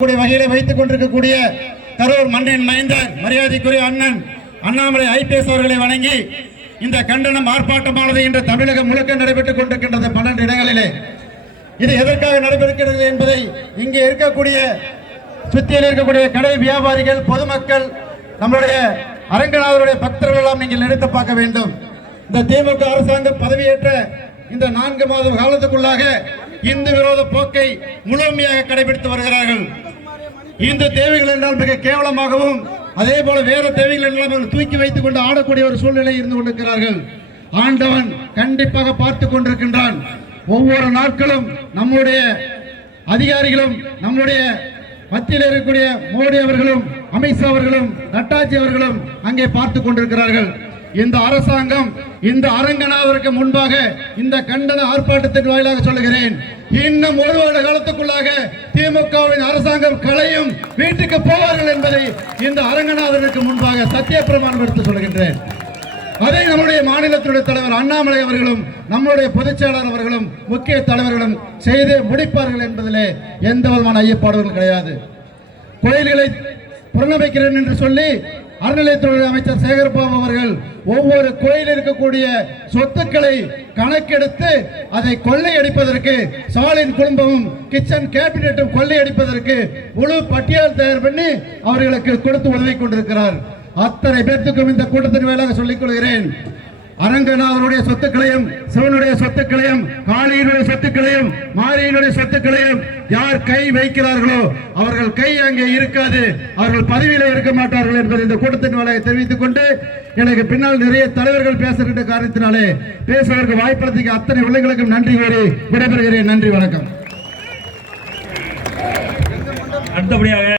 வகையில வைத்துக் கொண்டிருக்கக்கூடிய கரூர் மண்ணின் மைந்தர் மரியாதைக்குரிய அண்ணன் அண்ணாமலை ஐபிஎஸ் அவர்களை வணங்கி இந்த கண்டனம் ஆர்ப்பாட்டமானது இன்று தமிழகம் முழுக்க நடைபெற்றுக் கொண்டிருக்கின்றது 12 இடங்களிலே. இது எதற்காக நடைபெறுகிறது என்பதை இங்கே இருக்கக்கூடிய சுத்தியில் இருக்கக்கூடிய கடை வியாபாரிகள், பொதுமக்கள், நம்முடைய அரங்கநாதருடைய பக்தர்கள் எல்லாம் நீங்கள் நினைத்து பார்க்க வேண்டும். இந்த திமுக அரசாங்கம் பதவியேற்ற இந்த 4 மாத காலத்துக்குள்ளாக இந்து விரோத போக்கை முழுமையாக கடைபிடித்து வருகிறார்கள். இந்து தேவைகள் என்றால் மிக கேவலமாகவும், அதே போல வேற தேவைகள் என்றால் தூக்கி வைத்துக் கொண்டு ஆடக்கூடிய ஒரு சூழ்நிலை இருந்து கொண்டிருக்கிறார்கள். ஆண்டவன் கண்டிப்பாக பார்த்து கொண்டிருக்கின்றான். ஒவ்வொரு நாட்களும் நம்முடைய அதிகாரிகளும், நம்முடைய மத்தியில் இருக்கக்கூடிய மோடி அவர்களும், அமித்ஷா அவர்களும், நட்டாஜி அவர்களும் அங்கே பார்த்து கொண்டிருக்கிறார்கள். இந்த அரசாங்கம், இந்த அரங்கநாதருக்கு முன்பாக இந்த கண்டன ஆர்ப்பாட்டத்தின் வாயிலாக சொல்லுகிறேன், இன்னும் 1 வருட காலத்துக்குள்ளாக திமுகவின் அரசாங்கம் களையும், வீட்டுக்கு போவார்கள் என்பதை இந்த அரங்கநாதருக்கு முன்பாக சத்திய பிரமாணம் எடுத்து சொல்லுகின்றேன். அதை நம்முடைய மாநிலத்தினுடைய தலைவர் அண்ணாமலை அவர்களும், நம்முடைய பொதுச் செயலாளர் அவர்களும், முக்கிய தலைவர்களும் செய்து முடிப்பார்கள் என்பதிலே எந்த விதமான ஐயப்பாடுகள் கிடையாது. கோயில்களை புறநமைக்கிறேன் என்று சொல்லி அறநிலையத்துறை அமைச்சர் சேகர்பாபு அவர்கள் ஒவ்வொரு கோயிலில் இருக்கக்கூடிய சொத்துக்களை கணக்கெடுத்து அதை கொள்ளையடிப்பதற்கு, ஸ்டாலின் குடும்பமும் கிச்சன் கேபினெட்டும் கொள்ளையடிப்பதற்கு முழு பட்டியல் தயார் பண்ணி அவர்களுக்கு கொடுத்து உதவி கொண்டிருக்கிறார். அத்தனை பேர்த்துக்கும் இந்த கூட்டத்தின் மேலாக சொல்லிக் கொள்கிறேன், அரங்கநாதனுடைய சொத்துக்களையும், சிவனுடைய சொத்துக்களையும், காளியினுடைய சொத்துக்களையும், மாரியினுடைய சொத்துக்களையும் யார் கை வைக்கிறார்களோ அவர்கள் கை அங்கே இருக்காது, அவர்கள் பதவியில இருக்க மாட்டார்கள் என்பதை இந்த கூட்டத்தின் வேலையை தெரிவித்துக் கொண்டு, எனக்கு பின்னால் நிறைய தலைவர்கள் பேசுகின்ற காரணத்தினாலே பேசுவதற்கு வாய்ப்பளித்த அத்தனை உள்ளங்களுக்கும் நன்றி கூறி விடைபெறுகிறேன். நன்றி, வணக்கம். அடுத்தபடியாக